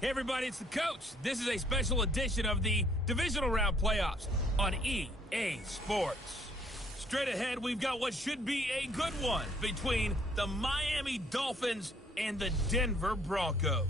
Hey everybody, it's the coach. This is a special edition of the Divisional Round playoffs on EA Sports. Straight ahead, we've got what should be a good one between the Miami Dolphins and the Denver Broncos.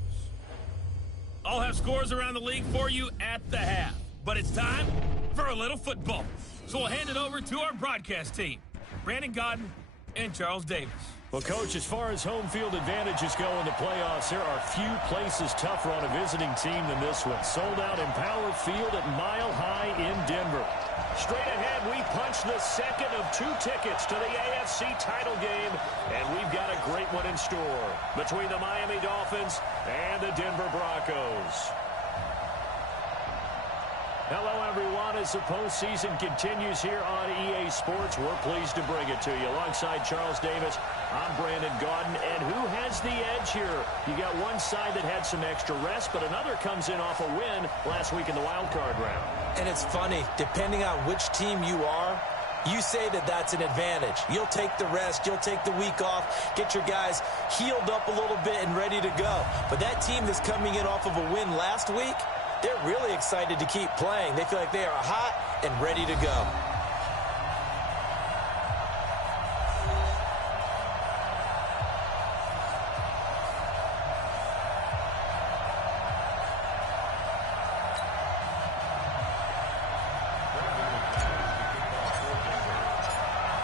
I'll have scores around the league for you at the half, but it's time for a little football. So we'll hand it over to our broadcast team, Brandon Godden and Charles Davis. Well, Coach, as far as home field advantages go in the playoffs, there are few places tougher on a visiting team than this one. Sold out Empower Field at Mile High in Denver. Straight ahead, we punch the second of 2 tickets to the AFC title game, and we've got a great one in store between the Miami Dolphins and the Denver Broncos. Hello, everyone. As the postseason continues here on EA Sports, we're pleased to bring it to you. Alongside Charles Davis, I'm Brandon Godden. And who has the edge here? You got one side that had some extra rest, but another comes in off a win last week in the wild card round. And it's funny, depending on which team you are, you say that that's an advantage. You'll take the rest, you'll take the week off, get your guys healed up a little bit and ready to go. But that team that's coming in off of a win last week, they're really excited to keep playing. They feel like they are hot and ready to go.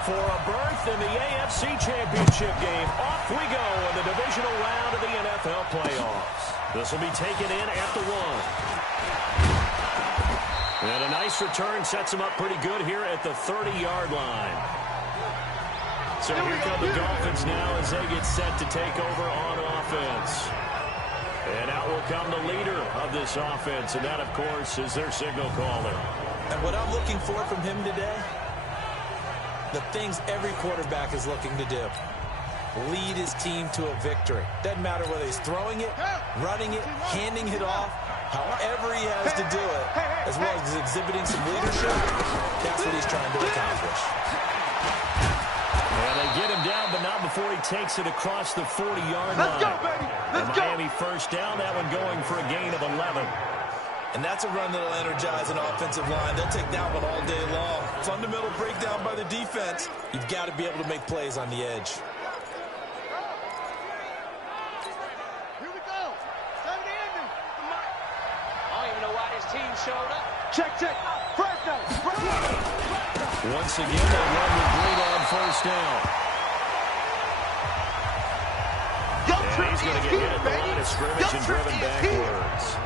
For a berth in the AFC Championship game, off we go in the divisional round of the NFL playoffs. This will be taken in at the 1. And a nice return sets him up pretty good here at the 30-yard line. So here come the Dolphins now as they get set to take over on offense. And out will come the leader of this offense, and that, of course, is their signal caller. And what I'm looking for from him today, the things every quarterback is looking to do. Lead his team to a victory. Doesn't matter whether he's throwing it, running it, handing it off, however he has to do it, as well as exhibiting some leadership, that's what he's trying to accomplish. And they get him down, but not before he takes it across the 40-yard line. Let's go, baby! Let's go! Miami first down, that one going for a gain of 11. And that's a run that'll energize an offensive line. They'll take that one all day long. Fundamental breakdown by the defense. You've got to be able to make plays on the edge. Here we go. Time to end it. I don't even know why this team showed up. Check. First down. Once again, they run with Breida on first down. And he's going to get hit at the line of scrimmage and driven backwards.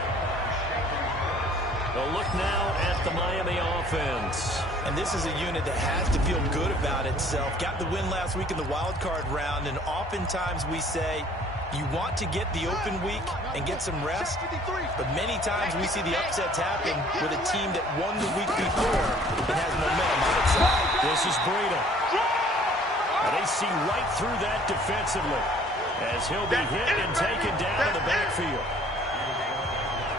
A look now at the Miami offense. And this is a unit that has to feel good about itself. Got the win last week in the wild card round, and oftentimes we say you want to get the open week and get some rest, but many times we see the upsets happen with a team that won the week before and has momentum on its side. This is Breida. And they see right through that defensively as he'll be hit and taken down in the backfield.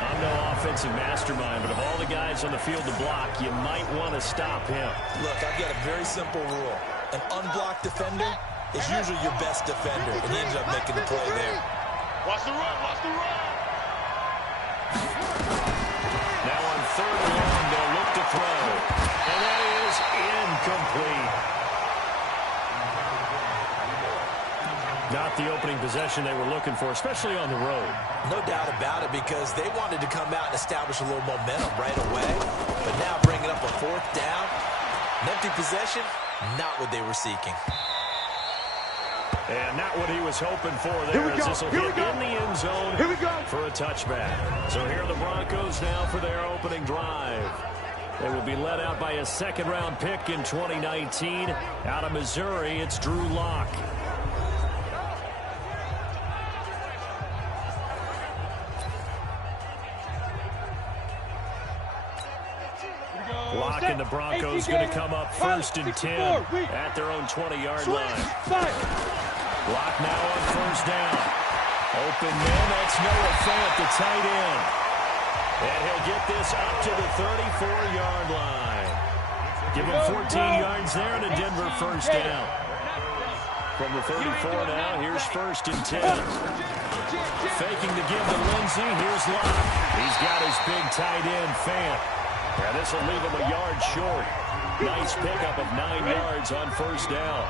I'm no offensive mastermind, but of all the guys on the field to block, you might want to stop him. Look, I've got a very simple rule. An unblocked defender is usually your best defender, and he ended up making the play there. Watch the run. Now on 3rd and long, they'll look to throw. And that is incomplete. Not the opening possession they were looking for, especially on the road. No doubt about it, because they wanted to come out and establish a little momentum right away. But now bringing up a 4th down, an empty possession, not what they were seeking. And not what he was hoping for there, as this will hit in the end zone for a touchback. So here are the Broncos now for their opening drive. They will be led out by a 2nd-round pick in 2019. Out of Missouri, it's Drew Lock. Lock and the Broncos going to come up 1st and 10 at their own 20-yard line. Lock now on 1st down. Open man, that's Noah Fant, the tight end. And he'll get this up to the 34-yard line. Give him 14 yards there and a Denver 1st down. From the 34 now, here's 1st and 10. Faking the give to Lindsey. Here's Locke. He's got his big tight end, Fant. And this will leave him a yard short. Nice pickup of 9 yards on first down.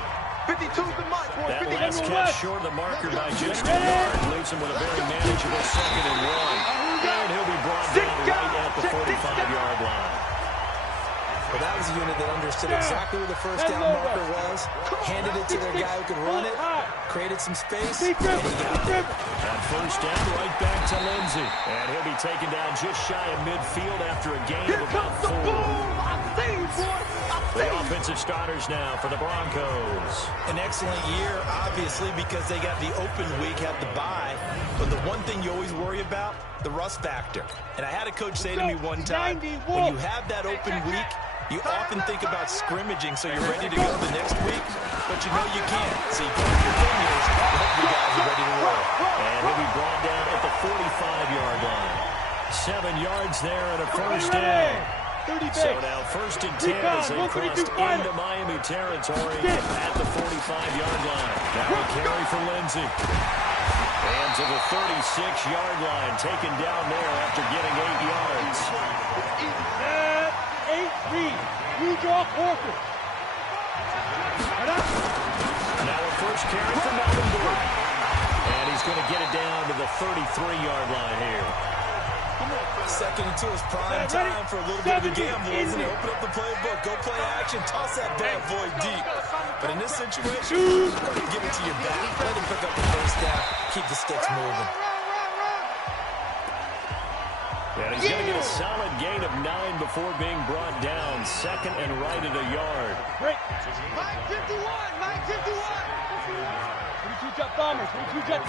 52's the mark, boy. That last catch short of the marker by just a yard leaves him with a very manageable 2nd and 1. And he'll be brought down right at the 45-yard line. Well, that was a unit that understood exactly where the first down marker was, handed it to their guy who could run it, created some space, and he got it. On first down, right back to Lindsey. And he'll be taken down just shy of midfield after a gain of about 4. The offensive starters now for the Broncos. An excellent year, obviously, because they got the open week, had the bye. But the one thing you always worry about, the rust factor. And I had a coach say to me one time, when you have that open week, you often think about scrimmaging so you're ready to go the next week, but you know you can't. So you point your fingers and hope you guys are ready to roll. And he'll be brought down at the 45-yard line. 7 yards there and a first down. So now 1st and 10 as they crossed into Miami territory at the 45-yard line. Now a carry for Lindsey. And to the 36-yard line, taken down there after getting 8 yards. 8-3. You draw Corker. Now a first carry for Melvin Gordon. And he's going to get it down to the 33-yard line here. 2nd and 2 is prime time for a little bit of a gamble, isn't it? Open up the playbook, go play action, toss that bad boy deep. But in this situation, give it to your back. Let him pick up the first down, keep the sticks moving. And he's going to get a solid gain of 9 before being brought down. 2nd and right at a yard. 951. 22 jump bombers. 22 jump.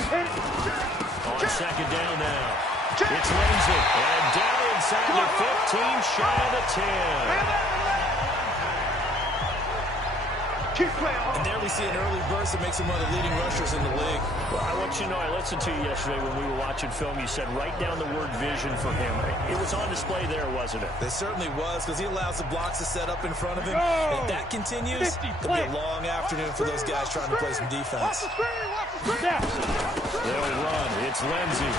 On 2nd down now. It's Lindsey. And down inside the 15, shy of the 10. And there we see an early burst that makes him one of the leading rushers in the league. Well, I want you to know, I listened to you yesterday when we were watching film. You said write down the word vision for him. It was on display there, wasn't it? It certainly was, because he allows the blocks to set up in front of him. And if that continues, it'll be a long afternoon for those guys trying to play some defense. They'll run. It's Lindsey.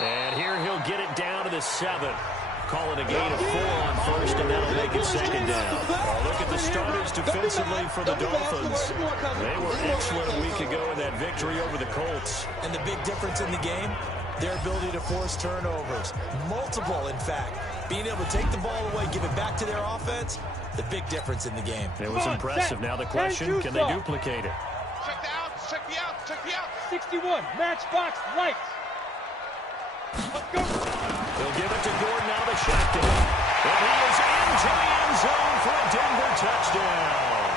And here he'll get it down to the 7. Call it a gain of 4 on first, and that'll make it 2nd down. Oh, look at the starters defensively for the Dolphins. They were excellent a week ago in that victory over the Colts. And the big difference in the game, their ability to force turnovers. Multiple, in fact. Being able to take the ball away, give it back to their offense, the big difference in the game. It was impressive. Now the question, can they duplicate it? Check the outs, check the outs, check the outs. 61, matchbox lights. Let's go. They'll give it to Gordon out of the shotgun. And he is into the end zone for a Denver touchdown.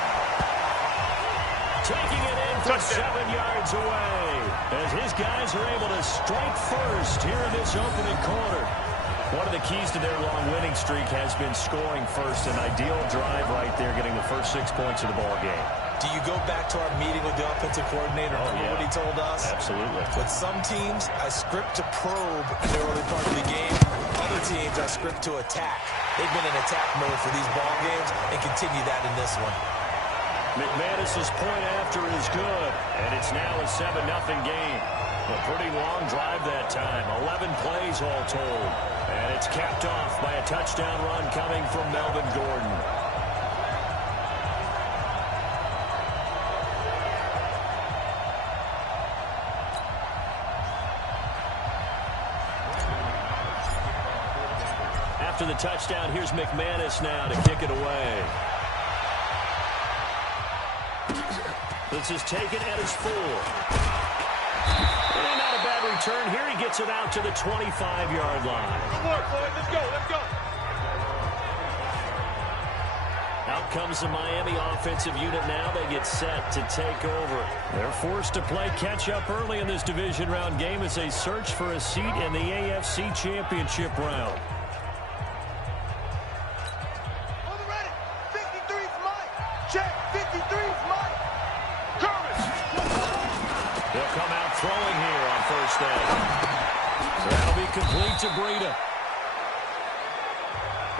Taking it in for 7 yards away as his guys are able to strike first here in this opening quarter. One of the keys to their long winning streak has been scoring first. An ideal drive right there, getting the first 6 points of the ball game. Do you go back to our meeting with the offensive coordinator? Remember what he told us? Absolutely. With some teams, I script to probe in the early part of the game. Other teams, I script to attack. They've been in attack mode for these ball games and continue that in this one. McManus's point after is good, and it's now a 7-0 game. A pretty long drive that time, 11 plays all told. And it's capped off by a touchdown run coming from Melvin Gordon. After the touchdown, here's McManus now to kick it away. This is taken at his 4. And not a bad return here. He gets it out to the 25-yard line. Good work, boys. Let's go, let's go. Out comes the Miami offensive unit now. They get set to take over. They're forced to play catch-up early in this division round game as they search for a seat in the AFC Championship round. Check, 53's Mike. Curtis. They'll come out throwing here on first down. So that'll be complete to Breida.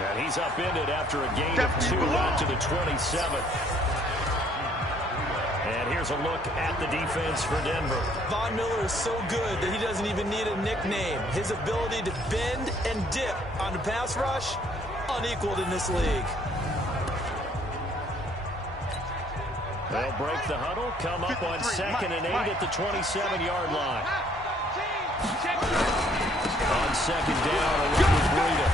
And he's upended after a gain of 2 out to the 27. And here's a look at the defense for Denver. Von Miller is so good that he doesn't even need a nickname. His ability to bend and dip on the pass rush, unequaled in this league. They'll break the huddle, come up on 2nd and 8 at the 27-yard line. On 2nd down, a run with Breida.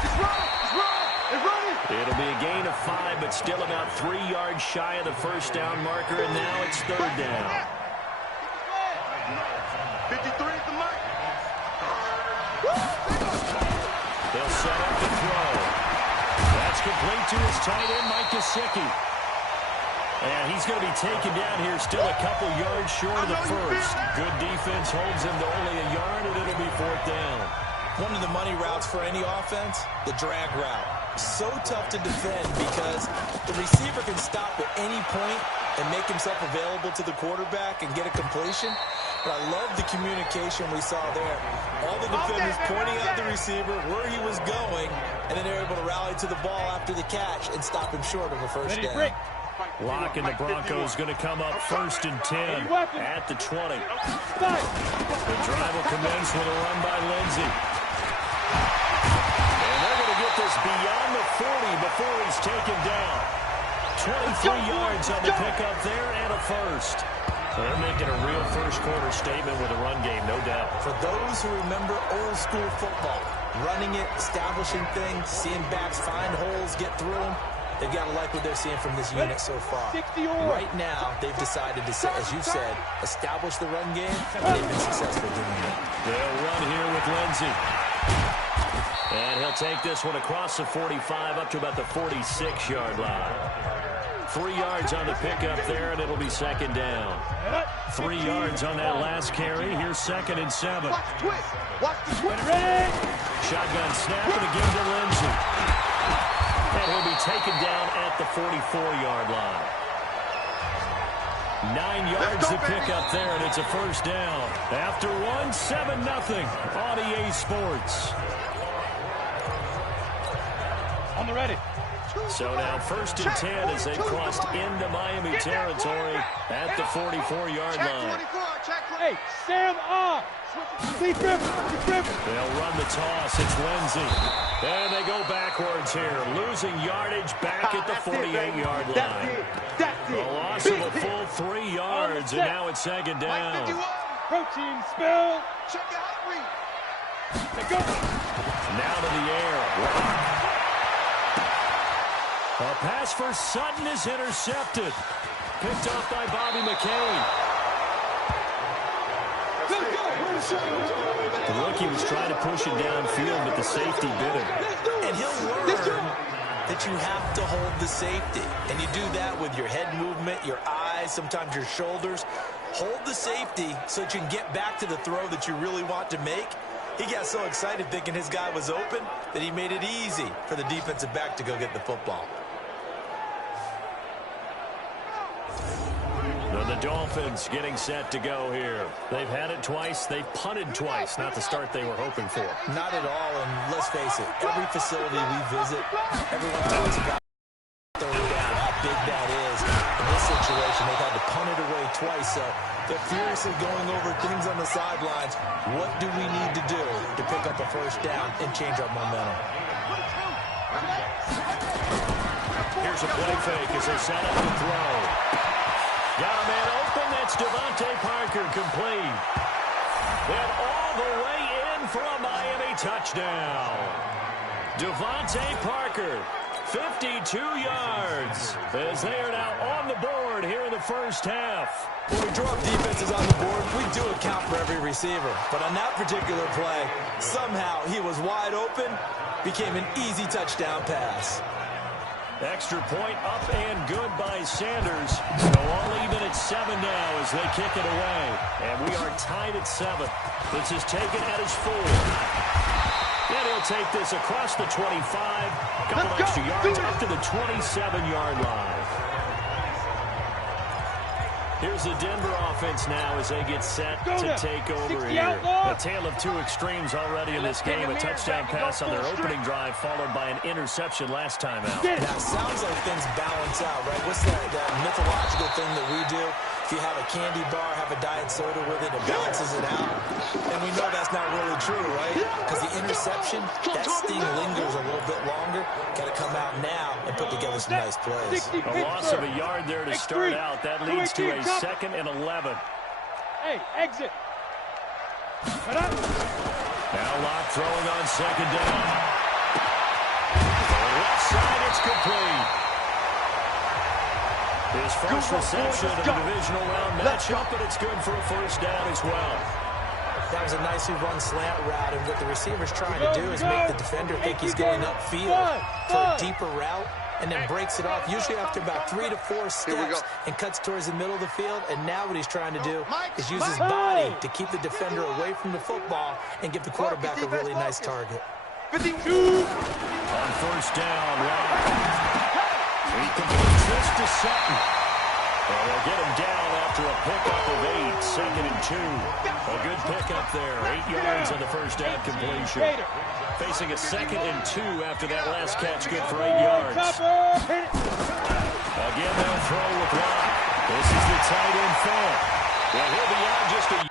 It'll be a gain of 5, but still about 3 yards shy of the first down marker, and now it's 3rd down. 53 at the mark. They'll set up the throw. That's complete to his tight end, Mike Gesicki. And he's going to be taken down here, still a couple yards short of the first. Good defense holds him to only a yard, and it'll be 4th down. One of the money routes for any offense, the drag route. So tough to defend because the receiver can stop at any point and make himself available to the quarterback and get a completion. But I love the communication we saw there. All the defenders pointing at the receiver where he was going, and then they're able to rally to the ball after the catch and stop him short of a first down. Lock and the Broncos going to come up 1st and 10 at the 20. The drive will commence with a run by Lindsey. And they're going to get this beyond the 40 before he's taken down. 23 yards on the pickup there and a first. They're making a real first-quarter statement with a run game, no doubt. For those who remember old-school football, running it, establishing things, seeing backs find holes, get through them, they've got to like what they're seeing from this unit so far. Right now, they've decided to, as you said, establish the run game, and they've been successful doing it. They'll run here with Lindsey. And he'll take this one across the 45 up to about the 46-yard line. 3 yards on the pickup there, and it'll be 2nd down. 3 yards on that last carry. Here's 2nd and 7. Shotgun snap, and again to Lindsey. And he'll be taken down at the 44-yard line. 9 yards to pick up there, and it's a first down. After one, 7-0 on EA Sports. On the ready. So now 1st and 10 as they crossed into Miami territory at the 44-yard line. Hey, Sam off. They'll run the toss. It's Lindsey. And they go backwards here, losing yardage back at the 48-yard line. A loss of a full 3 yards, and now it's 2nd down. Protein spill. Check out Go. Now to the air. A pass for Sutton is intercepted. Picked off by Bobby McCain. The rookie was trying to push it downfield, but the safety bit him. And he'll learn that you have to hold the safety. And you do that with your head movement, your eyes, sometimes your shoulders. Hold the safety so that you can get back to the throw that you really want to make. He got so excited thinking his guy was open that he made it easy for the defensive back to go get the football. The Dolphins getting set to go here. They've had it twice. They've punted twice. Not the start they were hoping for. Not at all, and let's face it, every facility we visit, everyone talks about third down, how big that is. In this situation, they've had to punt it away twice, so they're furiously going over things on the sidelines. What do we need to do to pick up a first down and change our momentum? Here's a play fake as they set up the throw. Got a man open. That's Devontae Parker, complete. And all the way in for a Miami touchdown. Devontae Parker, 52 yards, as they are now on the board here in the first half. When we drop defenses on the board, we do account for every receiver. But on that particular play, somehow he was wide open, became an easy touchdown pass. Extra point up and good by Sanders. So all even at 7 now as they kick it away. And we are tied at 7. This is taken at his 4. And he'll take this across the 25. Couple extra yards up to the 27-yard line. Here's the Denver offense now as they get set to take over here. A tale of two extremes already in this game. A touchdown pass on their opening drive followed by an interception last time out. Now, it sounds like things balance out, right? What's that mythological thing that we do? If you have a candy bar, have a diet soda with it, it balances it out. And we know that's not really true, right? Because the interception, that sting lingers a little bit longer. Got to come out now and put together some nice plays. A loss of a yard there to start out. That leads to a 2nd and 11. Hey, exit. Now Locke throwing on 2nd down. For the left side, it's complete. His first reception of the divisional round matchup, but it's good for a 1st down as well. That was a nicely run slant route, and what the receiver's trying to do is make the defender think he's going upfield for a deeper route, and then breaks it off, usually after about 3 to 4 steps, and cuts towards the middle of the field. And now what he's trying to do is use his body to keep the defender away from the football and give the quarterback a really nice target. 52. On 1st down, he completes this to Sutton. And they'll get him down after a pickup of 8, 2nd and 2. A good pickup there, 8 yards on the 1st down completion. Facing a 2nd and 2 after that last catch, good for 8 yards. Again, they'll throw with Locke. This is the tight end Phil. Well, he'll be out just a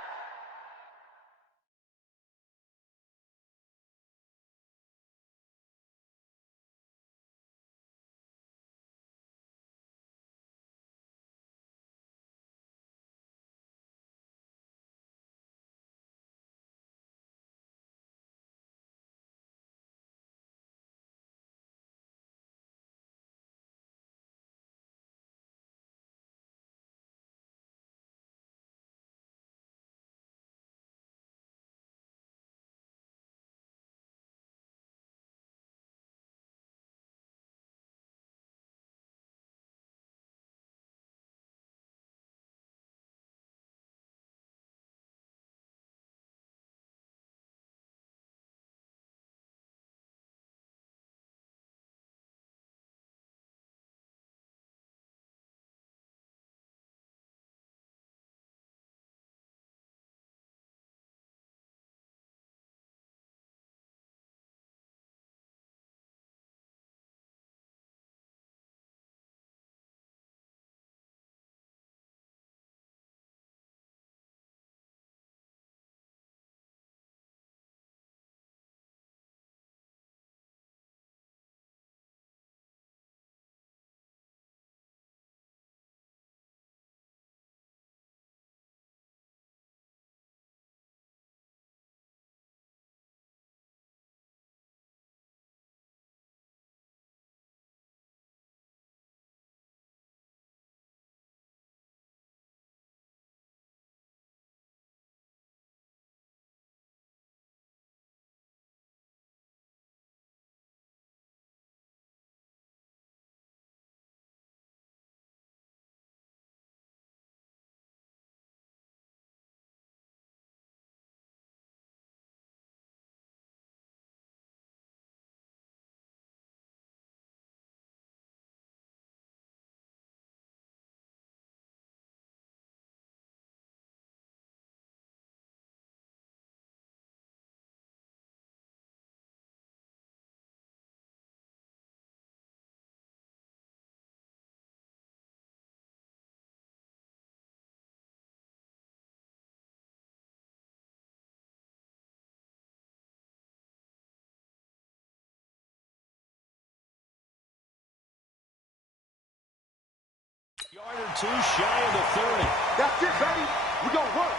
yard or 2 shy of the 30. That's it, baby. We're going to work.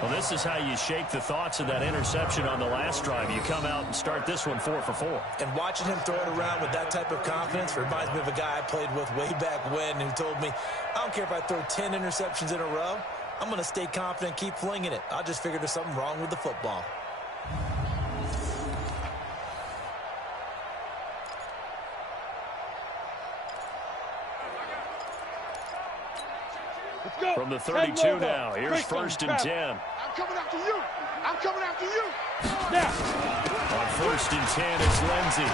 Well, this is how you shake the thoughts of that interception on the last drive. You come out and start this one 4 for 4. And watching him throw it around with that type of confidence reminds me of a guy I played with way back when who told me, I don't care if I throw 10 interceptions in a row. I'm going to stay confident and keep flinging it. I just figured there's something wrong with the football. From the 32 now, here's 1st and 10. I'm coming after you. I'm coming after you. Now. On 1st and 10, it's Lindsey.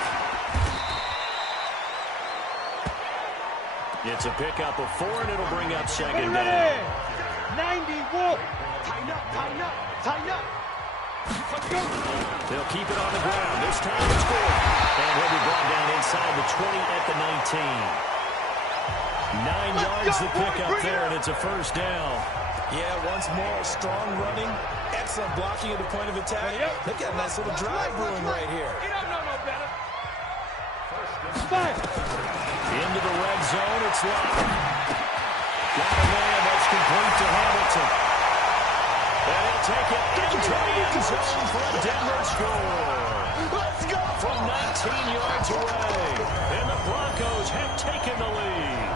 It's a pickup of 4, and it'll bring up 2nd down. 90, Wolf. Tighten up, tighten up, tighten up. Let's go. They'll keep it on the ground. This time it's good. And he'll be brought down inside the 20 at the 19. 9 yards to pick up there, and it's a first down. Yeah, once more, strong running, excellent blocking at the point of attack. They've got a nice little drive brewing right here. You don't know no better. Into the red zone, it's locked. Got a man that's complete to Hamilton. And he'll take it into the end zone for a Denver score. Let's go! From 19 yards away. And the Broncos have taken the lead.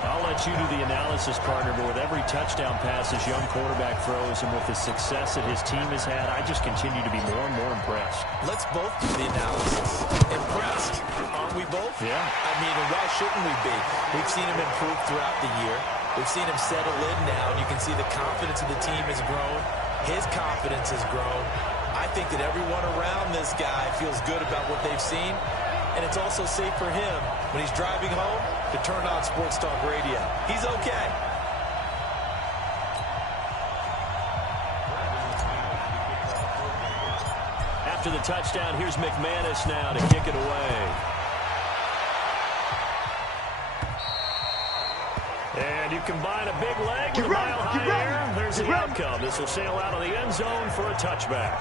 I'll let you do the analysis, partner, but with every touchdown pass his young quarterback throws and with the success that his team has had, I just continue to be more and more impressed. Let's both do the analysis. Impressed. Aren't we both? Yeah. I mean, why shouldn't we be? We've seen him improve throughout the year. We've seen him settle in now, and you can see the confidence of the team has grown. His confidence has grown. I think that everyone around this guy feels good about what they've seen, and it's also safe for him when he's driving home to turn on Sports Talk Radio. He's okay. After the touchdown, here's McManus now to kick it away. And you combine a big leg with a mile-high air. There's the outcome. This will sail out of the end zone for a touchback.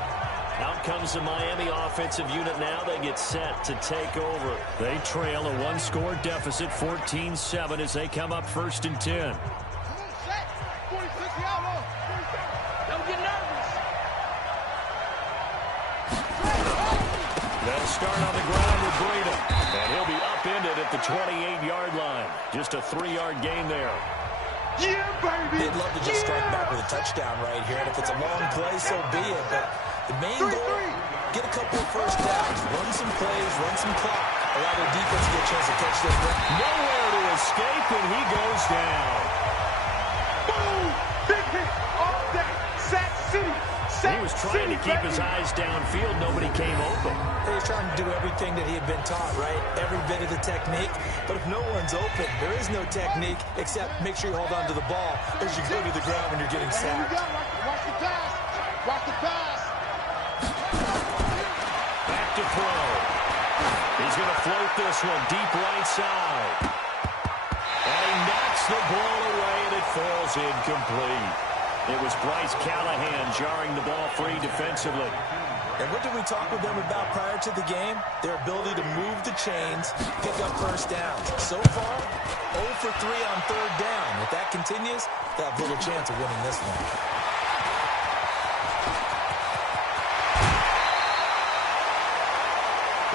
Out comes the Miami offensive unit now. They get set to take over. They trail a one-score deficit, 14-7, as they come up 1st and 10. Don't get nervous. They'll start on the ground with Breida. And he'll be upended at the 28-yard line. Just a 3-yard gain there. Yeah, baby. They'd love to just strike back with a touchdown right here, and if it's a long play, so be it. But the main goal, get a couple of first downs, run some plays, run some clock, allow their defense to get a chance to catch this ball. Nowhere to escape, and he goes down. Boom! Big hit all day. Sack City. Sack He was trying to keep his eyes downfield. Nobody came open. He's trying to do everything that he had been taught, right? Every bit of the technique. But if no one's open, there is no technique except make sure you hold on to the ball as you go to the ground when you're getting sacked. Watch the pass. Watch the pass. Back to throw. He's going to float this one deep right side. And he knocks the ball away, and it falls incomplete. It was Bryce Callahan jarring the ball free defensively. And what did we talk with them about prior to the game? Their ability to move the chains, pick up first downs. So far, 0 for 3 on 3rd down. If that continues, they have little chance of winning this one.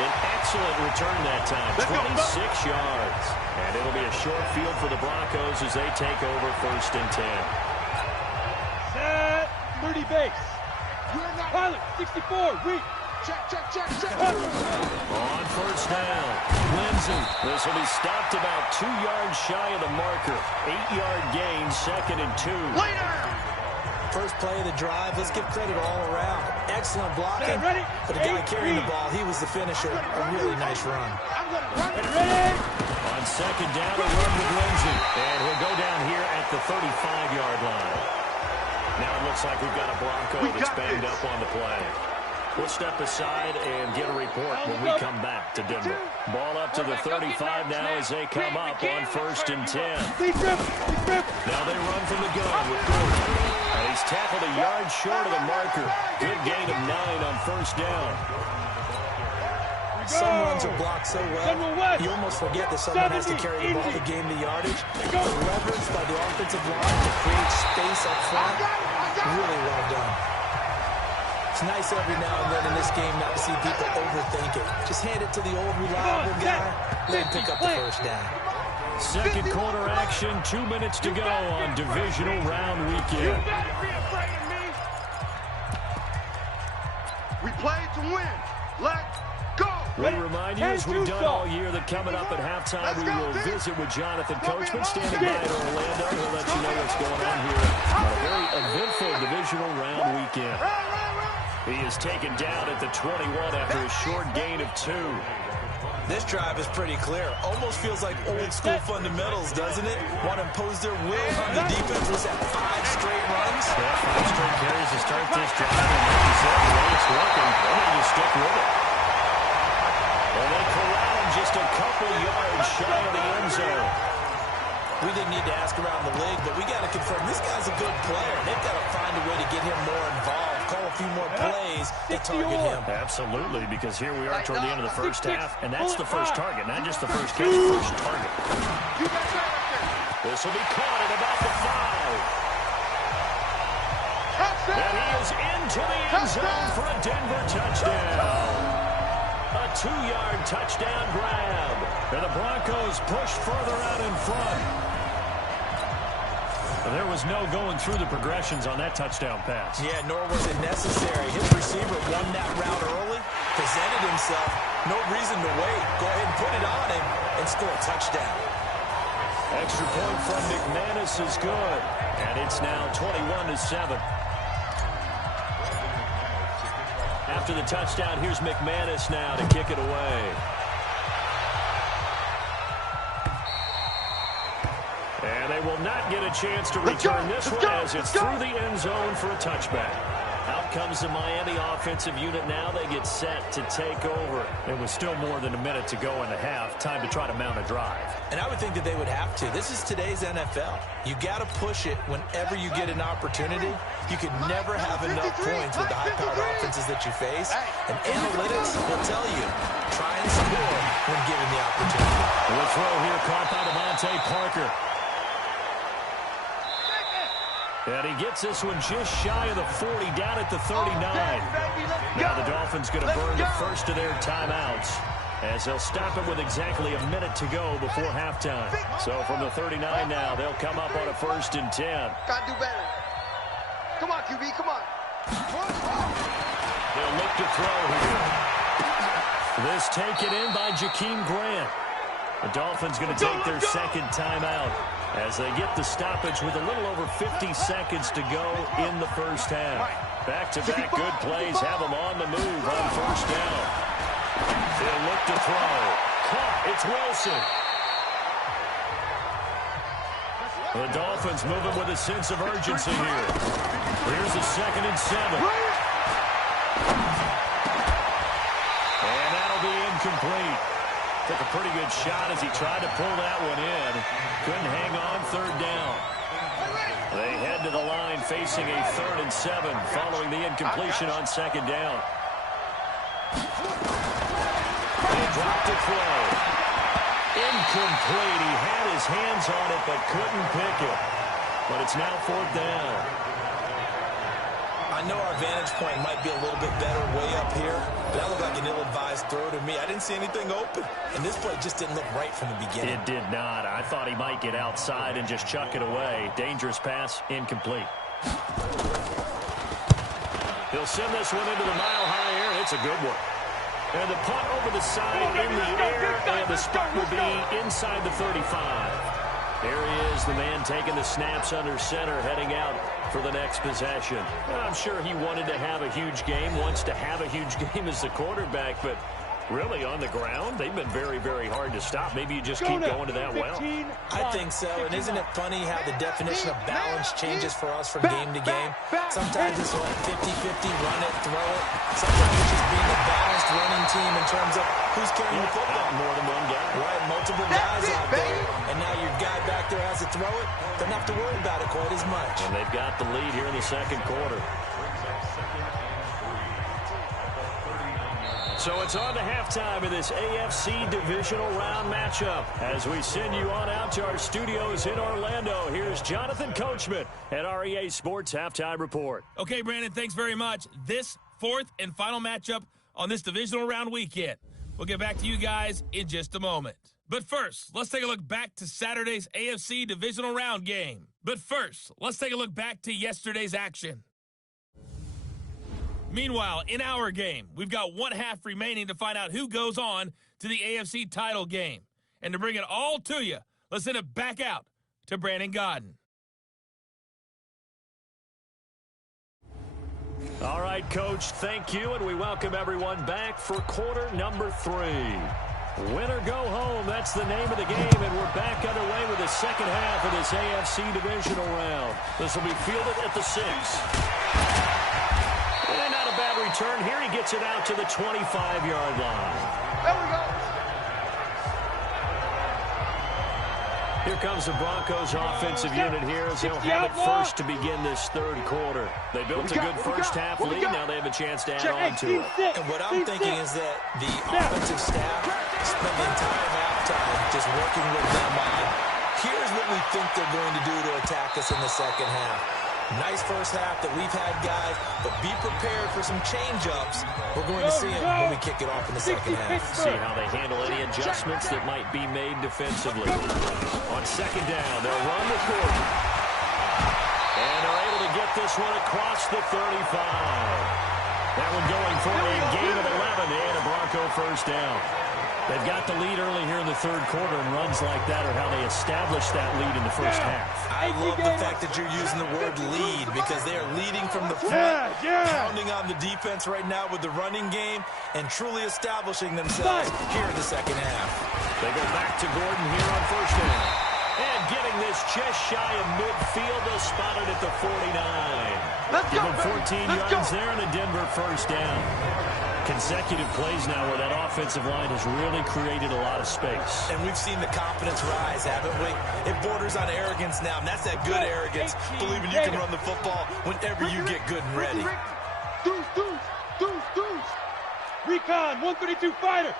An excellent return that time, 26 yards. And it'll be a short field for the Broncos as they take over 1st and 10. Set. 30 base. Pilot. 64. Reach. Check. On 1st down, Lindsey. This will be stopped about 2 yards shy of the marker. 8-yard gain, 2nd and 2. First play of the drive, let's give credit all around. Excellent blocking, but the guy carrying the ball, he was the finisher. A really nice run. On 2nd down, a run with Lindsey. And he'll go down here at the 35-yard line. Now it looks like we've got a Bronco that's banged up on the play. We'll step aside and get a report when we come back to Denver. Ball up to the 35 now as they come up on 1st and 10. Now they run from the gun with Gordon. And he's tackled a yard short of the marker. Good gain of 9 on 1st down. Some runs are blocked so well, you almost forget that someone has to carry the ball to gain the yardage. The leverage by the offensive line to create space up front, really well done. It's nice every now and then in this game not to see people overthink it. Just hand it to the old reliable guy, let him pick up the first down. Second quarter action, 2 minutes to go on Divisional Round weekend. We play to win. Let's go. We remind you, as we've done all year, that coming up at halftime, we will visit with Jonathan Coachman, standing by in Orlando. He'll let you know what's going on here on a very eventful Divisional Round weekend. He is taken down at the 21 after a short gain of 2. This drive is pretty clear. Almost feels like old school fundamentals, doesn't it? Want to impose their will on the defense. Was that 5 straight runs? Yeah, 5 straight carries to start this drive. And like you said, the way it's working, they're going to stick with it. And they corral him just a couple yards shy of the end zone. We didn't need to ask around the league, but we got to confirm this guy's a good player. They've got to find a way to get him more involved, call a few more plays that target him. Absolutely, because here we are toward the end of the first half, and that's the first target, not just the first catch, the first target. This will be caught at about the 5. And he is into the end zone for a Denver touchdown. A 2-yard touchdown grab. And the Broncos push further out in front. There was no going through the progressions on that touchdown pass. Yeah, nor was it necessary. His receiver won that route early, presented himself. No reason to wait. Go ahead and put it on him and score a touchdown. Extra point from McManus is good. And it's now 21-7. After the touchdown, here's McManus now to kick it away. And they will not get a chance to return this one as it's through the end zone for a touchback. Out comes the Miami offensive unit now. They get set to take over. It was still more than a minute to go in the half. Time to try to mount a drive. And I would think that they would have to. This is today's NFL. You got to push it whenever you get an opportunity. You can never have enough points with the high-powered offenses that you face. And analytics will tell you, try and score when given the opportunity. The throw here caught by Devontae Parker. And he gets this one just shy of the 40, down at the 39. Now the Dolphins going to burn the first of their timeouts as they'll stop it with exactly a minute to go before halftime. So from the 39 now, they'll come up on a 1st and 10. Gotta do better. Come on, QB, come on. They'll look to throw here. This taken in by Jakeem Grant. The Dolphins going to take their second timeout as they get the stoppage with a little over 50 seconds to go in the first half. Back-to-back good plays have them on the move on 1st down. They'll look to throw. Caught. It's Wilson. The Dolphins moving with a sense of urgency here. Here's a 2nd and 7. And that'll be incomplete. Took a pretty good shot as he tried to pull that one in. Couldn't hang on 3rd down. They head to the line facing a 3rd and 7 following the incompletion on 2nd down. They dropped a throw. Incomplete. He had his hands on it but couldn't pick it. But it's now 4th down. I know our vantage point might be a little bit better way up here, but that looked like an ill-advised throw to me. I didn't see anything open, and this play just didn't look right from the beginning. It did not. I thought he might get outside and just chuck it away. Dangerous pass, incomplete. He'll send this one into the mile-high air, and it's a good one. And the punt over the side in the air, and the spot will be inside the 35. There he is, the man taking the snaps under center, heading out for the next possession. I'm sure he wanted to have a huge game, wants to have a huge game as the quarterback, but really on the ground, they've been very, very hard to stop. Maybe you just keep going to that well. I think so, and isn't it funny how the definition of balance changes for us from game to game? Sometimes it's like 50-50, run it, throw it. Sometimes it's just being a balanced running team in terms of who's carrying the football. More than one guy. Right, multiple guys out there. And now your guy back there has to throw it. Doesn't have to worry about it quite as much. And they've got the lead here in the 2nd quarter. So it's on to halftime of this AFC Divisional Round matchup. As we send you on out to our studios in Orlando, here's Jonathan Coachman at REA Sports Halftime Report. Okay, Brandon, thanks very much. This 4th and final matchup on this Divisional Round weekend. We'll get back to you guys in just a moment. But first, let's take a look back to Saturday's AFC Divisional Round game. But first, let's take a look back to yesterday's action. Meanwhile, in our game, we've got 1 half remaining to find out who goes on to the AFC title game. And to bring it all to you, let's send it back out to Brandon Godden. All right, Coach, thank you, and we welcome everyone back for quarter number 3. Win or go home, that's the name of the game, and we're back underway with the second half of this AFC Divisional Round. This will be fielded at the 6. And not a bad return here. He gets it out to the 25-yard line. There we go. Here comes the Broncos offensive unit here as they'll have it first to begin this third quarter. They built a good first half lead. Now they have a chance to add on to it. And what I'm thinking is that the offensive staff spent the entire halftime just working with them on, here's what we think they're going to do to attack us in the second half. Nice first half that we've had, guys, but be prepared for some change-ups. We're going to see them when we kick it off in the second half. See how they handle any adjustments that might be made defensively. On second down, they'll run with Gordon. And they're able to get this one across the 35. That one going for a gain of 11 and a Bronco first down. They've got the lead early here in the third quarter, and runs like that are how they establish that lead in the first half. I love the fact that you're using the word lead because they are leading from the front, pounding on the defense right now with the running game, and truly establishing themselves here in the second half. They go back to Gordon here on first down. And getting this just shy of midfield, they'll spot it at the 49. Give them 14 yards there and a Denver first down. Consecutive plays now where that offensive line has really created a lot of space. And we've seen the confidence rise, haven't we? It borders on arrogance now, and that's that good arrogance, believing you can run the football whenever you get good and ready. Recon, 132 fighter.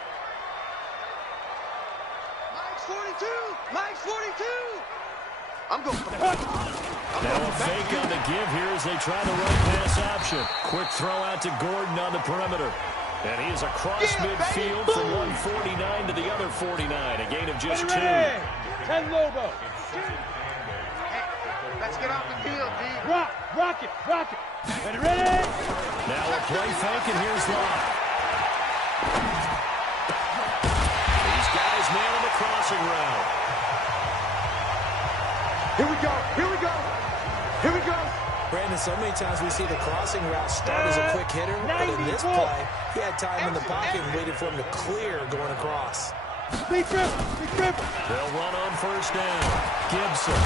Mike's 42. Mike's 42. I'm going for the Now a fake on the give here as they try the run pass option. Quick throw out to Gordon on the perimeter. And he is across midfield from 149 to the other 49. A gain of just 2. 10 Lobo. Let's get off the field, D. Rock it. Ready? Now a play fake, and here's Locke. These guys nailing the crossing route. Here we go. Brandon, so many times we see the crossing route start as a quick hitter, but in this play, he had time in the pocket and waited for him to clear going across. Big trip. They'll run on first down. Gibson.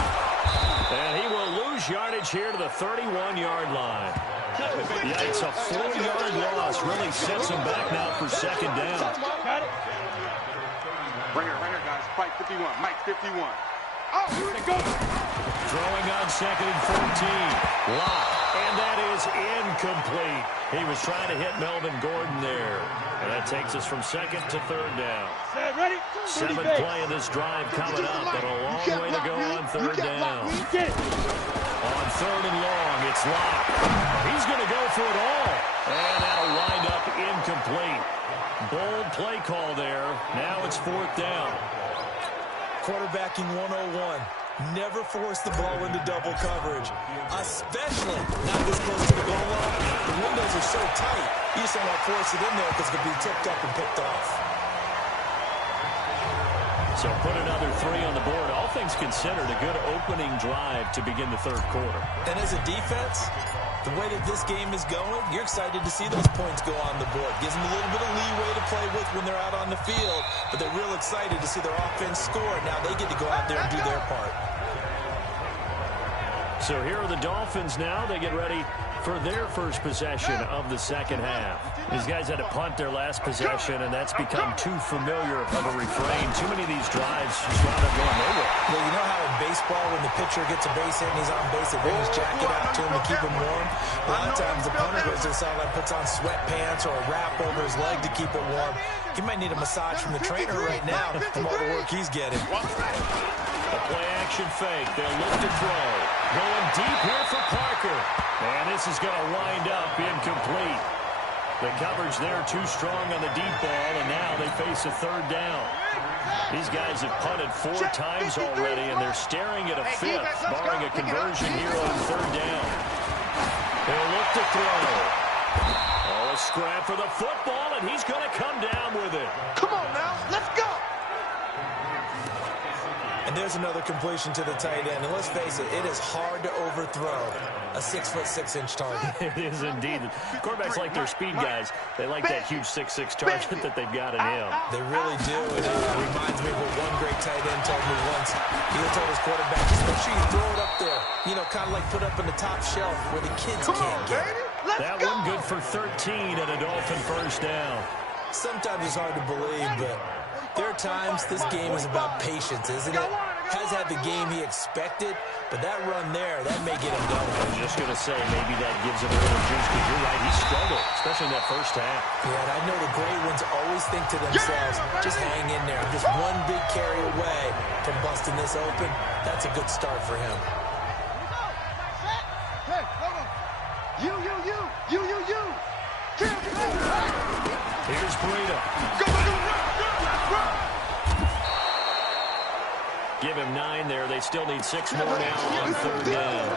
And he will lose yardage here to the 31-yard line. Yikes, a 4-yard loss really sets him back now for second down. Got it. Right here, guys. Fight 51. Mike 51. Oh, here it goes. Throwing on second and 14. Locke. And that is incomplete. He was trying to hit Melvin Gordon there. And that takes us from second to third down. Ready? 7th play of this drive coming up, but a long way to go on third down. On third and long, it's Locke. He's going to go for it all. And that'll wind up incomplete. Bold play call there. Now it's fourth down. Quarterbacking 101. Never force the ball into double coverage, especially not this close to the goal line. The windows are so tight, you just don't want to force it in there because it could be tipped up and picked off. So put another 3 on the board. All things considered, a good opening drive to begin the third quarter. And as a defense, the way that this game is going, you're excited to see those points go on the board. Gives them a little bit of leeway to play with when they're out on the field, but they're real excited to see their offense score. Now they get to go out there and do their part. So here are the Dolphins now. They get ready for their first possession of the second half. These guys had to punt their last possession, and that's become too familiar of a refrain. Too many of these drives just wound up going nowhere. Well, you know how in baseball, when the pitcher gets a base hit and he's on base, they bring his jacket out to him to keep him warm? A lot of times the punter goes to the sideline, puts on sweatpants or a wrap over his leg to keep it warm. He might need a massage from the trainer right now from all the work he's getting. A play-action fake. They'll look to throw. Going deep here for Parker. And this is going to wind up incomplete. The coverage there too strong on the deep ball, and now they face a third down. These guys have punted 4 times already, and they're staring at a 5th, barring a conversion here on third down. They'll look to throw. Oh, a scrap for the football, and he's going to come down with it. Come on now, let's go. And there's another completion to the tight end. And let's face it, it is hard to overthrow a 6'6" target. It is indeed. Quarterbacks like their speed guys. They like that huge 6'6" target that they've got in him. They really do. And it reminds me of what one great tight end told me once. He told his quarterback, just make sure you throw it up there. You know, kind of like put up in the top shelf where the kids can't get it. That one good for 13 and a Dolphin first down. Sometimes it's hard to believe, but there are times this game is about patience, isn't it? has had the game he expected, but that run there, that may get him going. I was just going to say, maybe that gives him a little juice, because you're right, he struggled, especially in that first half. Yeah, and I know the great ones always think to themselves, just hang in there. I'm just one big carry away from busting this open. That's a good start for him. Hey, you. Here's Breida. Give him 9 there. They still need 6 more now on 3rd down.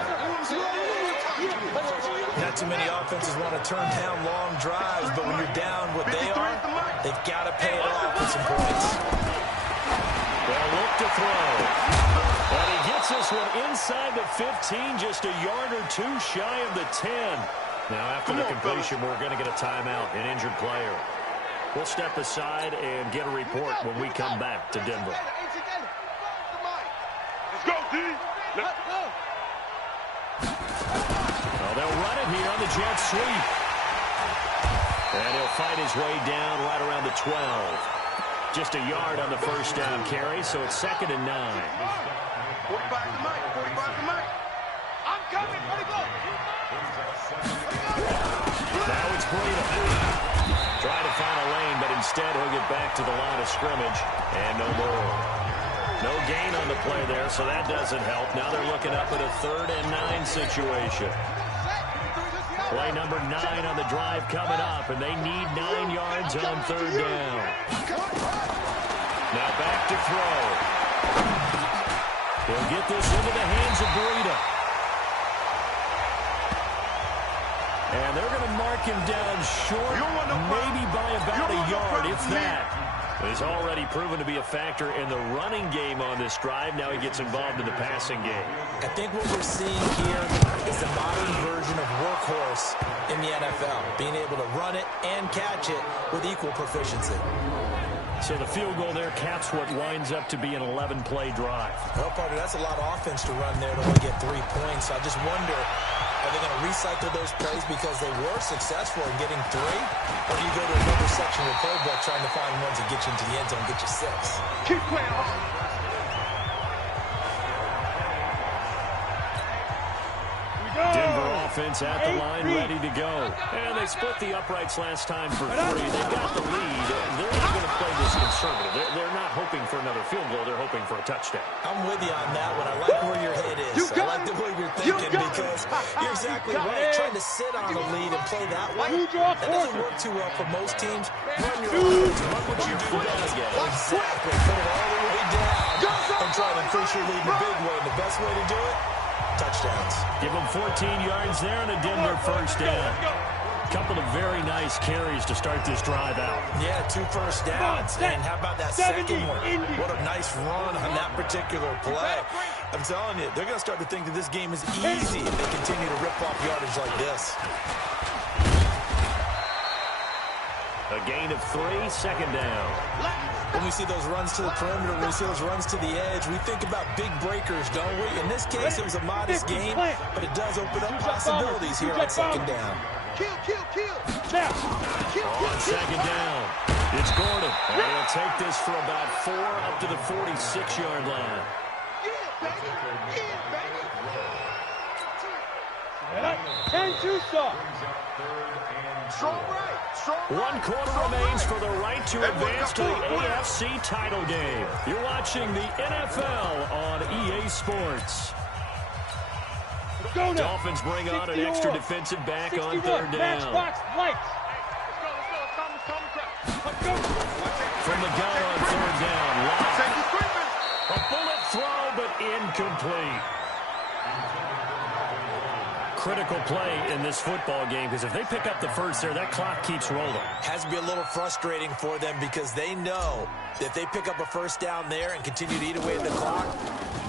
Not too many offenses want to turn down long drives, but when you're down what they are, they've got to pay it off with some points. They'll look to throw. And he gets this one inside the 15, just a yard or 2 shy of the 10. Now, after the completion, we're going to get a timeout, an injured player. We'll step aside and get a report when we come back to Denver. Let's go, D. Let's go. Well, they'll run it here on the jet sweep. And he'll fight his way down right around the 12. Just a yard on the first down carry, so it's 2nd and 9. 45 to Mike. 45 to Mike. I'm coming. Ready, go. Now it's Breida. Trying to find a lane, but instead he'll get back to the line of scrimmage. And no more. No gain on the play there, so that doesn't help. Now they're looking up at a 3rd and 9 situation. Play number 9 on the drive coming up, and they need 9 yards on 3rd down. Now back to throw. He'll get this into the hands of Breida. And they're going to mark him down short, maybe by about a yard, if that. He's already proven to be a factor in the running game on this drive. Now he gets involved in the passing game. I think what we're seeing here is the modern version of workhorse in the NFL, being able to run it and catch it with equal proficiency. So the field goal there caps what winds up to be an 11-play drive. Well, partner, that's a lot of offense to run there to only get 3 points. So I just wonder, are they going to recycle those plays because they were successful in getting 3? Or do you go to another section of the playbook trying to find ones that get you into the end zone and get you 6? Keep playing hard. Denver offense at the line, ready to go. And they split the uprights last time for 3. They've got the lead. They're not going to play this conservative. They're not hoping for another field goal. They're hoping for a touchdown. I'm with you on that one. I like where your head is. I like the way you're thinking because you're exactly right. Trying to sit on a lead and play that way, that doesn't work too well for most teams. Run your offense. Run what you do best. Exactly. Put it all the way down and try to increase your lead in a big way. And the best way to do it, touchdowns. Give them 14 yards there and a Denver first down. Couple of very nice carries to start this drive out. Yeah, 2 first downs. And how about that second one? What a nice run on that particular play. I'm telling you, they're going to start to think that this game is easy if they continue to rip off yardage like this. A gain of 3, 2nd down. When we see those runs to the perimeter, when we see those runs to the edge, we think about big breakers, don't we? In this case, it was a modest game, but it does open up possibilities here on 2nd down. Kill. On 2nd down, it's Gordon. And he'll take this for about 4 up to the 46-yard line. And Tucson. Strong right. 1 quarter remains for the right to advance to the AFC title game. You're watching the NFL on EA Sports. Dolphins bring on an extra defensive back on 3rd down. From the gun on 3rd down. A bullet throw, but incomplete. Critical play in this football game because if they pick up the first there, that clock keeps rolling. Has to be a little frustrating for them because they know that if they pick up a first down there and continue to eat away at the clock,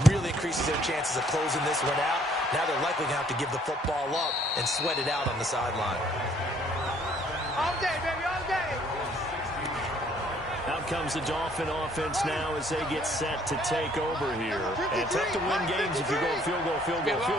really increases their chances of closing this one out. Now they're likely going to have to give the football up and sweat it out on the sideline. All day, baby, all day. Now out comes the Dolphin offense now as they get set to take over here. And tough to win games if you're going field goal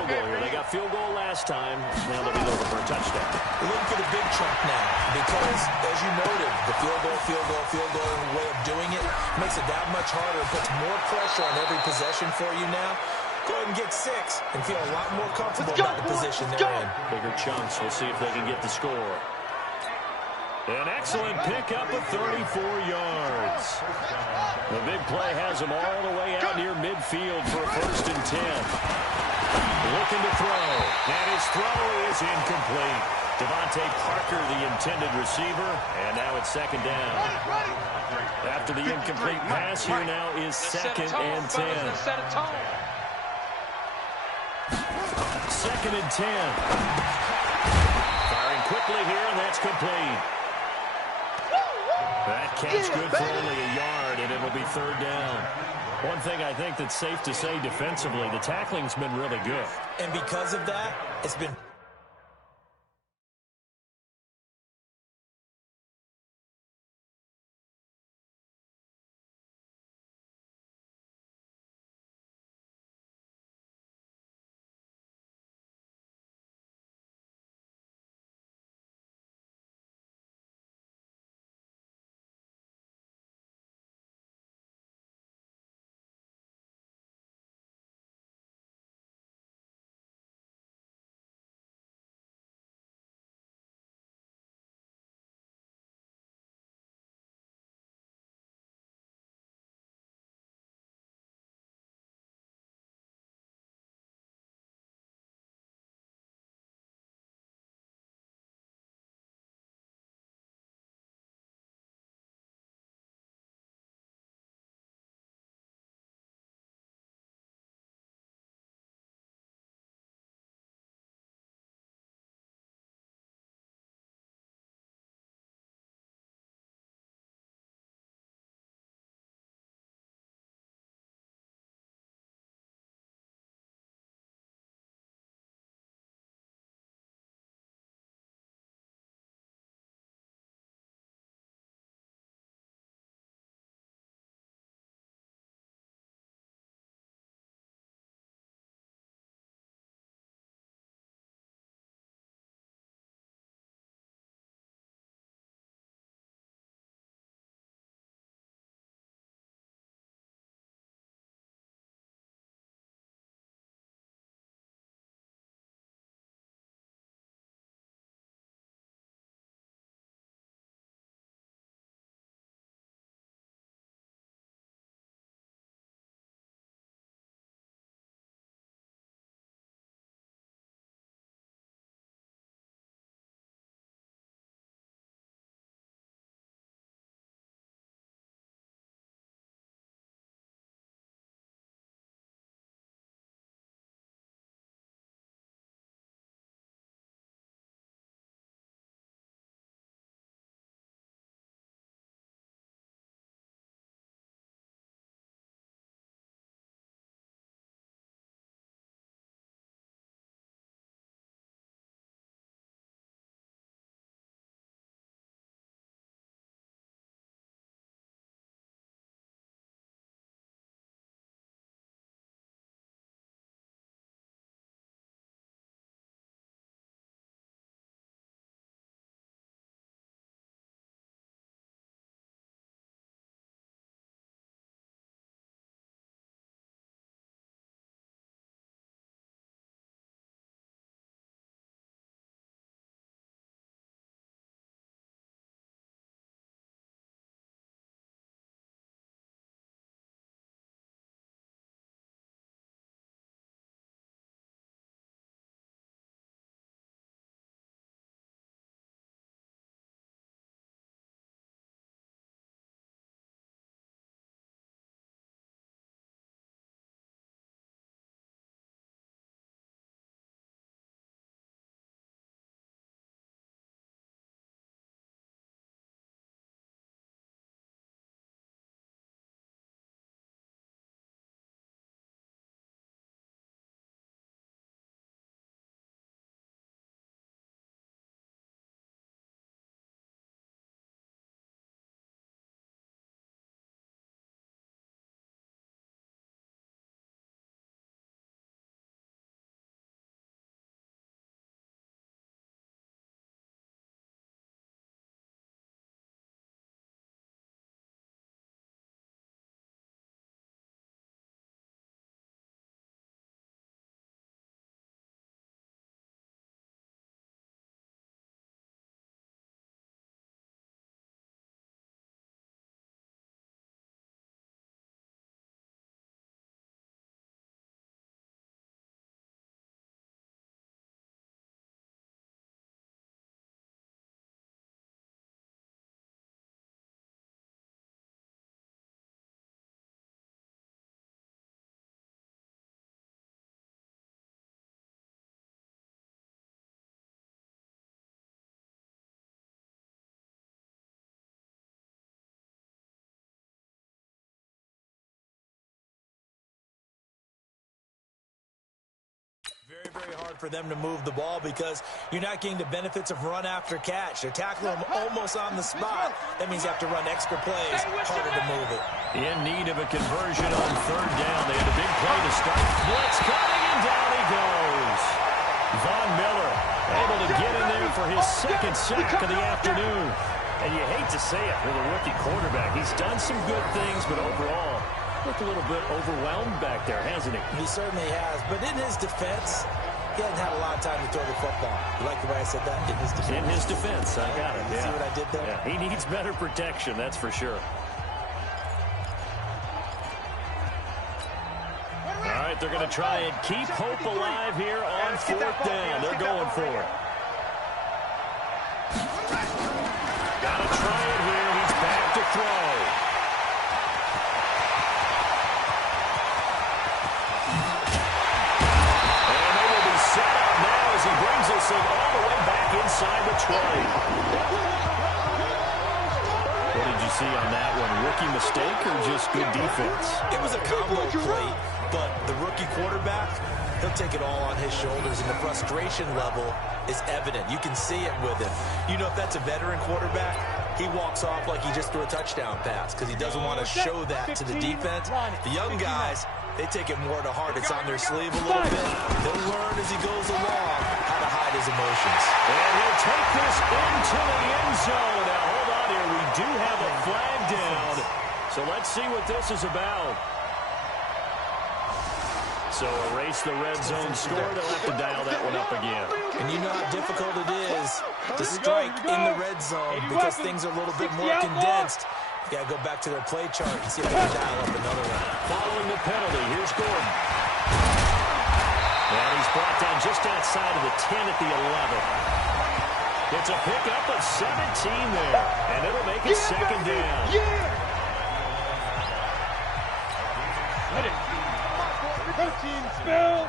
here. They got field goal last time. Now they'll be looking for a touchdown. We're looking for the big chunk now because, as you noted, the field goal way of doing it makes it that much harder and puts more pressure on every possession for you now. Go ahead and get 6 and feel a lot more comfortable about the position they're in. Bigger chunks. We'll see if they can get the score. An excellent pickup of 34 yards. The big play has them all the way out near midfield for a 1st and 10. Looking to throw. And his throw is incomplete. Devontae Parker, the intended receiver, and now it's 2nd down. After the incomplete pass, here now is 2nd and 10. 2nd and 10. Firing quickly here, and that's complete. That catch good for only a yard, and it'll be 3rd down. One thing I think that's safe to say defensively, the tackling's been really good. And because of that, it's been very hard for them to move the ball because you're not getting the benefits of run after catch. They're tackling them almost on the spot. That means you have to run extra plays, harder to move it. In need of a conversion on third down. They had a big play to start. Blitz coming, and down he goes. Von Miller able to get in there for his second sack of the afternoon. And you hate to say it with a rookie quarterback. He's done some good things, but overall, looked a little bit overwhelmed back there, hasn't he? He certainly has. But in his defense, he hasn't had a lot of time to throw the football. You like the way I said that? In his defense. In his defense, I got it. You see what I did there? Yeah, he needs better protection, that's for sure. All right, they're going to try and keep hope alive here on fourth down. They're going for it. Got to try it here. He's back to throw. And they will be set up now as he brings this thing all the way back inside the 20. What did you see on that one? Rookie mistake or just good defense? It was a combo play, but the rookie quarterback, he'll take it all on his shoulders, and the frustration level is evident. You can see it with him. You know, if that's a veteran quarterback, he walks off like he just threw a touchdown pass because he doesn't want to show that to the defense. The young guys, they take it more to heart. It's on their sleeve a little bit. He'll learn as he goes along how to hide his emotions. And he'll take this into the end zone. Now, hold on here. We do have a flag down. So let's see what this is about. So erase the red zone score. They'll have to dial that one up again. And you know how difficult it is to strike in the red zone because things are a little bit more condensed. You got to go back to their play chart and see if they can dial up another one. Following the penalty, here's Gordon. And he's brought down just outside of the 10 at the 11. It's a pickup of 17 there, and it'll make it second down. Hit it. Protein spill.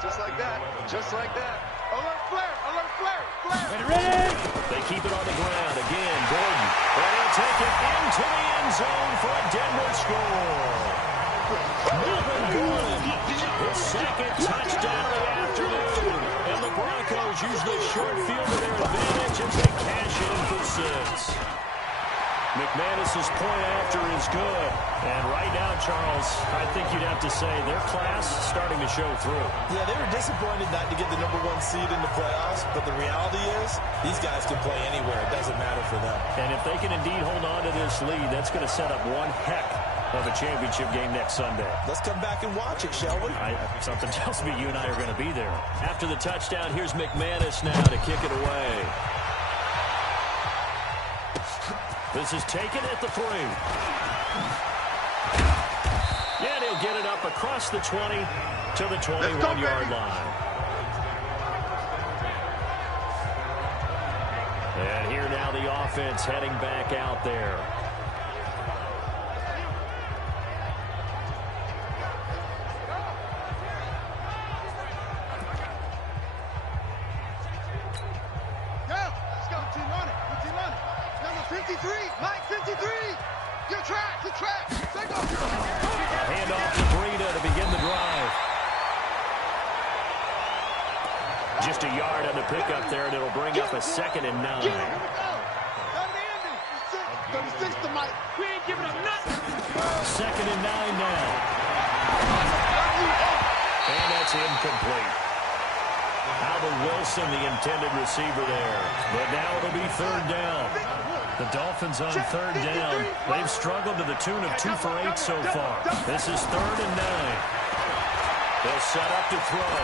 Just like that. Just like that. Alert flare. Alert flare. Flare. Ready? They keep it on the ground. Again, Gordon. And he'll take it into the end zone for a Denver score. Melvin Gordon, his second touchdown of the afternoon. And the Broncos use the short field to their advantage as they cash in for 6. McManus's point after is good. And right now, Charles, I think you'd have to say their class starting to show through. Yeah, they were disappointed not to get the #1 seed in the playoffs, but the reality is these guys can play anywhere. It doesn't matter for them. And if they can indeed hold on to this lead, that's going to set up one heck of a championship game next Sunday. Let's come back and watch it, shall we? Something tells me you and I are going to be there. After the touchdown, here's McManus now to kick it away. This is taken at the 3. Yeah, he'll get it up across the 20 to the 21-yard line. And here now the offense heading back out there. Let's go. Team on it. Team on it. Number 53. Mike 53. Your track. Your track. Take off. Hand off to Breida to begin the drive. Just a yard on the pickup there, and it'll bring up a 2nd and 9. 36 to Mike. We ain't giving up nothing. 2nd and 9 now. And that's incomplete. Alvin Wilson, the intended receiver there. But now it'll be 3rd down. The Dolphins on 3rd down. They've struggled to the tune of 2 for 8 so far. This is 3rd and 9. They'll set up to throw.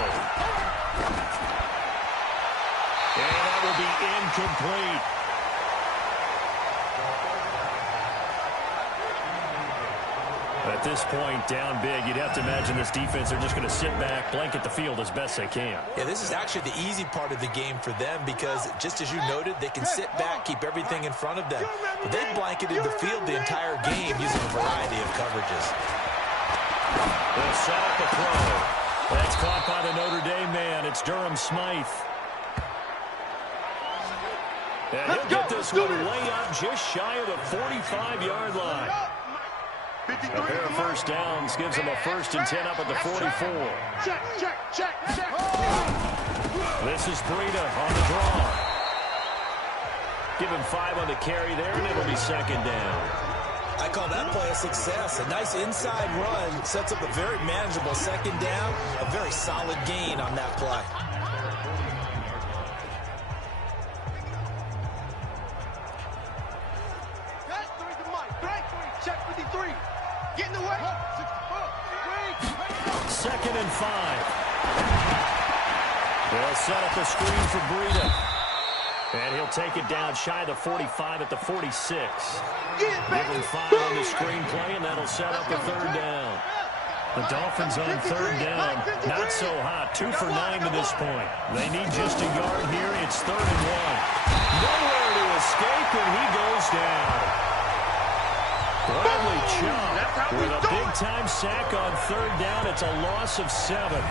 And that will be incomplete. At this point, down big, you'd have to imagine this defense are just going to sit back, blanket the field as best they can. Yeah, this is actually the easy part of the game for them because, just as you noted, they can sit back, keep everything in front of them. But they've blanketed the field the entire game using a variety of coverages. They'll set up a throw. That's caught by the Notre Dame man. It's Durham Smythe. And he'll get this one way up just shy of the 45-yard line. A pair of first downs gives them a 1st and 10 up at the 44. Check, check, check, check. This is Breida on the draw. Give him 5 on the carry there, and it'll be 2nd down. I call that play a success. A nice inside run sets up a very manageable 2nd down. A very solid gain on that play. Check 53. Get in the way. 2nd and 5. They'll set up a screen for Breida. And he'll take it down shy of the 45 at the 46. Give him 5 on the screen play, and that'll set up a 3rd down. The Dolphins on 3rd down. Not so hot. 2 for 9 to this point. They need just a yard here. It's 3rd and 1. Nowhere to escape, and he goes down. Bradley Chubb with a big-time sack on 3rd down. It's a loss of 7.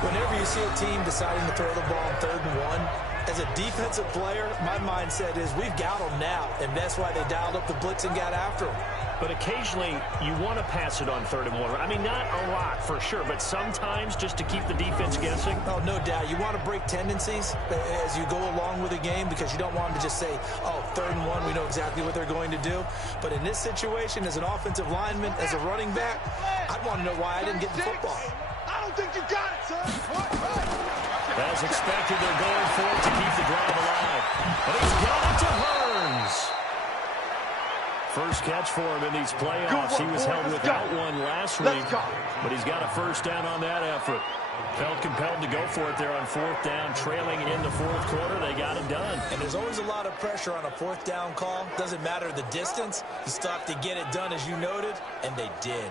Whenever you see a team deciding to throw the ball on 3rd and 1, as a defensive player, my mindset is we've got them now, and that's why they dialed up the blitz and got after them. But occasionally, you want to pass it on 3rd and 1. I mean, not a lot for sure, but sometimes just to keep the defense guessing. Oh, no doubt. You want to break tendencies as you go along with a game because you don't want them to just say, oh, 3rd and 1, we know exactly what they're going to do. But in this situation, as an offensive lineman, as a running back, I'd want to know why I didn't get the football. I don't think you got it, son. As expected, they're going for it to keep the drive alive. And he's got it to Hearns. First catch for him in these playoffs. He was held without one last week, but he's got a 1st down on that effort. Felt compelled to go for it there on 4th down, trailing in the 4th quarter. They got it done. And there's always a lot of pressure on a 4th down call. Doesn't matter the distance. You still have to get it done, as you noted, and they did.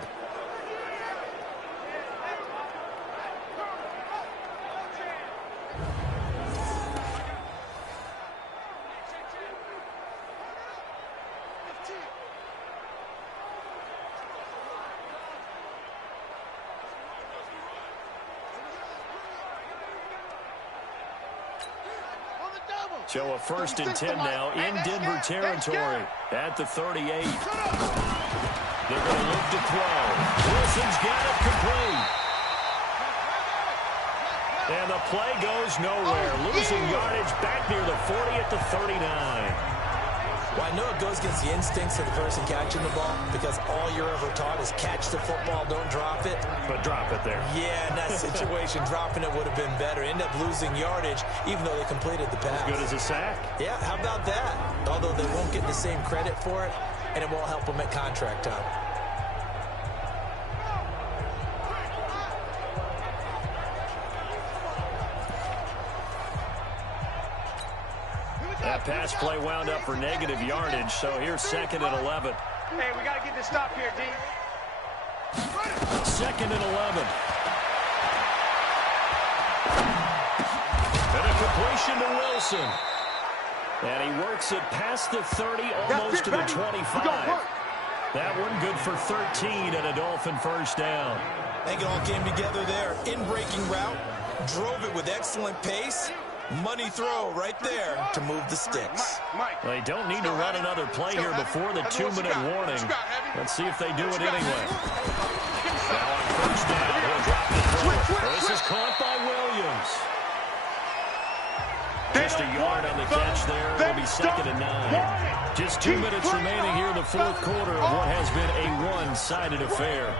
So a 1st and 10 now in Denver territory at the 38. They're going to look to throw. Wilson's got it complete. And the play goes nowhere. Losing yardage back near the 40 at the 39. Well, I know it goes against the instincts of the person catching the ball because all you're ever taught is catch the football, don't drop it. But drop it there. Yeah, in that situation, dropping it would have been better. End up losing yardage even though they completed the pass. As good as a sack. Yeah, how about that? Although they won't get the same credit for it, and it won't help them at contract time. That pass play wound up for negative yardage, so here's 2nd and 11. Hey, we got to get this stop here, D. 2nd and 11. And a completion to Wilson. And he works it past the 30, almost to the 25. That one good for 13 and a Dolphin 1st down. I think it all came together there. In-breaking route, drove it with excellent pace. Money throw right there to move the sticks. They don't need to run another play here before the 2-minute warning. Let's see if they do it anyway. Now on 1st down, he'll drop the throw. This is caught by Williams. Just a yard on the catch there. It'll be 2nd and 9. Just 2 minutes remaining here in the 4th quarter of what has been a one-sided affair.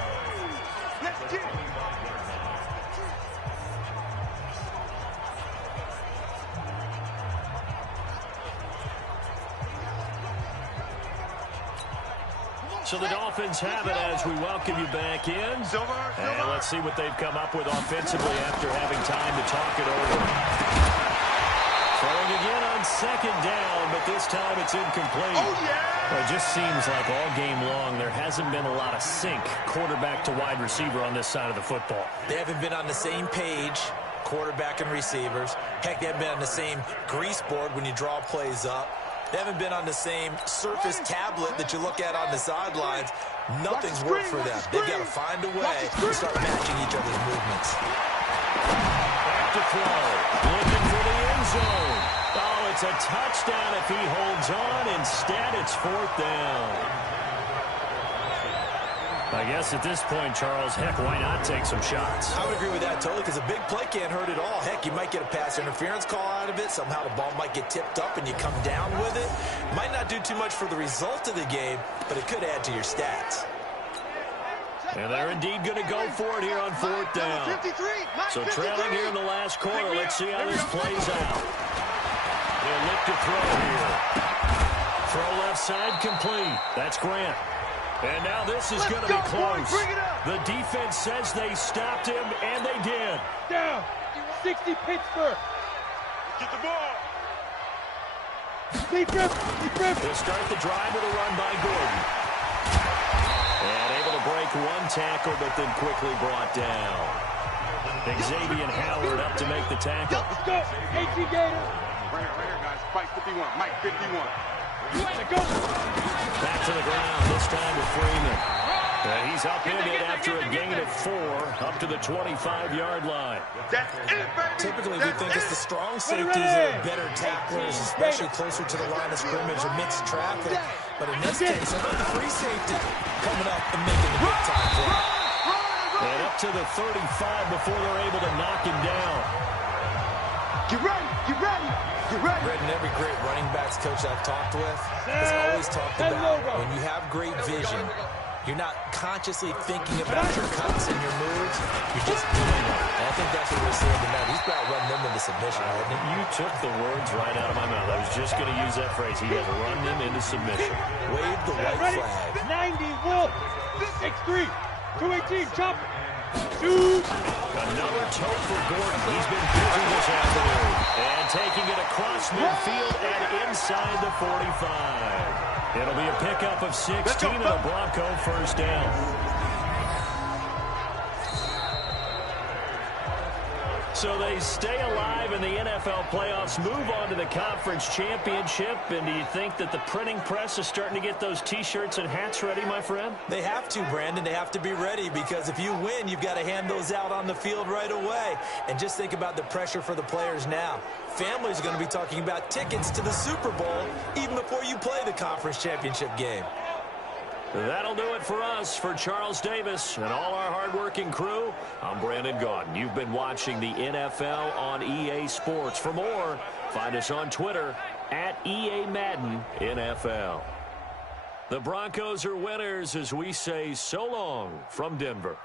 So the Dolphins have it as we welcome you back in. And let's see what they've come up with offensively after having time to talk it over. Throwing again on 2nd down, but this time it's incomplete. Well, it just seems like all game long there hasn't been a lot of sync quarterback to wide receiver on this side of the football. They haven't been on the same page, quarterback and receivers. Heck, they haven't been on the same grease board when you draw plays up. They haven't been on the same surface tablet that you look at on the sidelines. Nothing's worked for them. They've got to find a way to start matching each other's movements. Back to throw. Looking for the end zone. Oh, it's a touchdown if he holds on. Instead, it's 4th down. I guess at this point, Charles, heck, why not take some shots? I would agree with that totally, because a big play can't hurt at all. Heck, you might get a pass interference call out of it. Somehow the ball might get tipped up and you come down with it. Might not do too much for the result of the game, but it could add to your stats. And they're indeed going to go for it here on 4th down. So trailing here in the last quarter. Let's see how this plays out. They'll look to throw here. Throw left side complete. That's Grant. And now this is going to be close. The defense says they stopped him, and they did. Down. 60 Pittsburgh. Get the ball. They'll start the drive with a run by Gordon. And able to break one tackle, but then quickly brought down. Xavier Howard up to make the tackle. Let's go. 18 Gator. Right here, guys. Mike 51. Mike 51. Go. Back to the ground, this time with Freeman. He's up in it after a gain of 4, up to the 25-yard line. That's it, baby. Typically, we think it's the strong safeties that are better tacklers, especially closer to the line of scrimmage amidst traffic. But in this case, how about the free safety coming up and making the big time play? And up to the 35 before they're able to knock him down. Get ready. Get ready. Get ready. Brendan, every great running backs coach I've talked with has always talked about when you have great vision, you're not consciously thinking about your cuts and your moves. You're just doing them. And I think that's what we're seeing tonight. He's about running them into submission, hasn't he? You took the words right out of my mouth. I was just going to use that phrase. He has run them into submission. Wave the white flag. 90 Wolf. 6'3". 218. Chop. Shoot. Another toe for Gordon. He's been busy this afternoon. And taking it across midfield and inside the 45. It'll be a pickup of 16 and a Bronco first down. So they stay alive in the NFL playoffs, move on to the conference championship. And do you think that the printing press is starting to get those T-shirts and hats ready, my friend? They have to, Brandon. They have to be ready, because if you win, you've got to hand those out on the field right away. And just think about the pressure for the players now. Families are going to be talking about tickets to the Super Bowl even before you play the conference championship game. That'll do it for us. For Charles Davis and all our hardworking crew, I'm Brandon Gaudin. You've been watching the NFL on EA Sports. For more, find us on Twitter at EA Madden NFL. The Broncos are winners as we say so long from Denver.